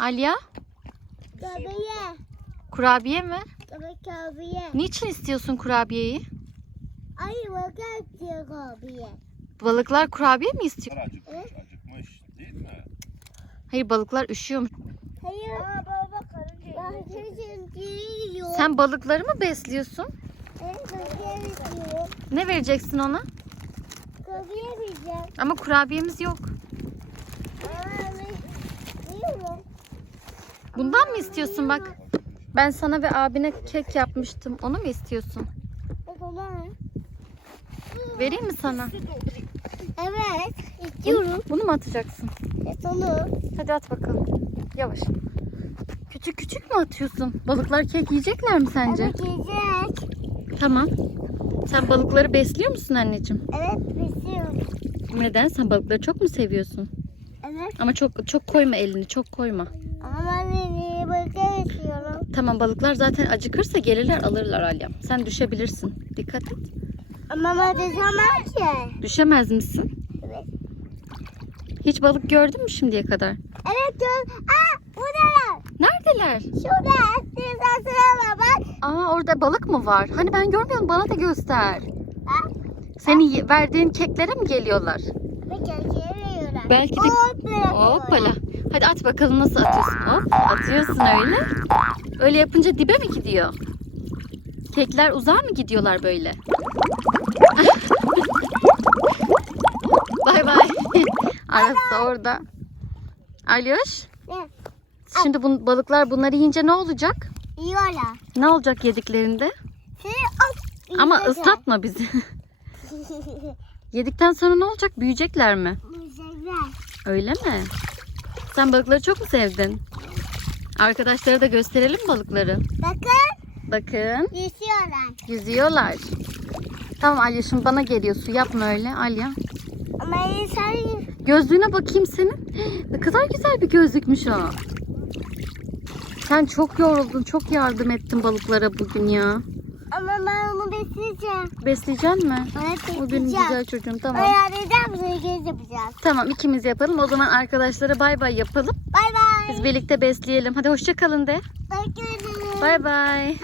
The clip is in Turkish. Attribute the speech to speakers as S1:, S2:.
S1: Alya
S2: Kurabiye.
S1: kurabiye mi?
S2: Kurabiye.
S1: Niçin istiyorsun kurabiyeyi?
S2: Ay bakar diyor kurabiye.
S1: Balıklar kurabiye mi istiyor?
S3: Acıkmış, acıkmış değil mi?
S1: Hayır balıklar üşüyor.
S2: Hayır. Aa baba karınca.
S1: Sen balıkları mı besliyorsun?
S2: Evet.
S1: Ne vereceksin ona?
S2: Kurabiye yiyeceğim.
S1: Ama kurabiyemiz yok.
S2: Aa.
S1: Bundan mı istiyorsun bak? Ben sana ve abine kek yapmıştım. Onu mu istiyorsun? Vereyim mi sana?
S2: Evet. istiyorum.
S1: Bunu mu atacaksın?
S2: Evet onu.
S1: Hadi at bakalım. Yavaş. Küçük küçük mü atıyorsun? Balıklar kek yiyecekler mi sence?
S2: Evet yiyecek.
S1: Tamam. Sen balıkları besliyor musun anneciğim?
S2: Evet istiyorum.
S1: Neden? Sen balıkları çok mu seviyorsun?
S2: Evet.
S1: Ama çok çok koyma elini, çok koyma.
S2: İstiyorum.
S1: Tamam balıklar zaten acıkırsa gelirler alırlar Alyam. Sen düşebilirsin. Dikkat et.
S2: Ama ben zaman ki.
S1: Düşemez misin?
S2: Evet.
S1: Hiç balık gördün mü şimdiye kadar?
S2: Evet gör. Aa buradalar.
S1: Neredeler?
S2: Şurada. Sizden sırama bak.
S1: Aa orada balık mı var? Hani ben görmüyorum bana da göster.
S2: Ha?
S1: Senin ye- verdiğin keklere mi geliyorlar?
S2: Ve gölgeye veriyorlar.
S1: Belki de-
S2: Hoppala.
S1: Hoppala. Hadi at bakalım nasıl atıyorsun. Hop atıyorsun öyle. Öyle yapınca dibe mi gidiyor? Kekler uzağa mı gidiyorlar böyle? bay bay. Arası da orada. Alyoş. Şimdi bu balıklar bunları yiyince ne olacak?
S2: Yiyorlar.
S1: Ne olacak yediklerinde? Ama ıslatma bizi. Yedikten sonra ne olacak? Büyüyecekler mi?
S2: Yiyecekler.
S1: Öyle mi? Sen balıkları çok mu sevdin? Arkadaşlara da gösterelim balıkları.
S2: Bakın.
S1: Bakın
S2: Yüzüyorlar.
S1: yüzüyorlar. Tamam Alya şimdi bana geliyor su yapma öyle Alya.
S2: Ama insan
S1: Gözlüğüne bakayım senin. Ne kadar güzel bir gözlükmüş o. Sen çok yoruldun, çok yardım ettin balıklara bugün ya.
S2: Ama ben onu besleyeceğim.
S1: Besleyecek mi?
S2: Evet
S1: O benim
S2: besleyeceğim.
S1: güzel çocuğum tamam.
S2: Ayarlayacağım. Bunu yapacağız.
S1: Tamam ikimiz yapalım. O zaman arkadaşlara bay bay yapalım.
S2: Bay bay.
S1: Biz birlikte besleyelim. Hadi hoşça kalın de. Bay bay.
S2: Bay bay.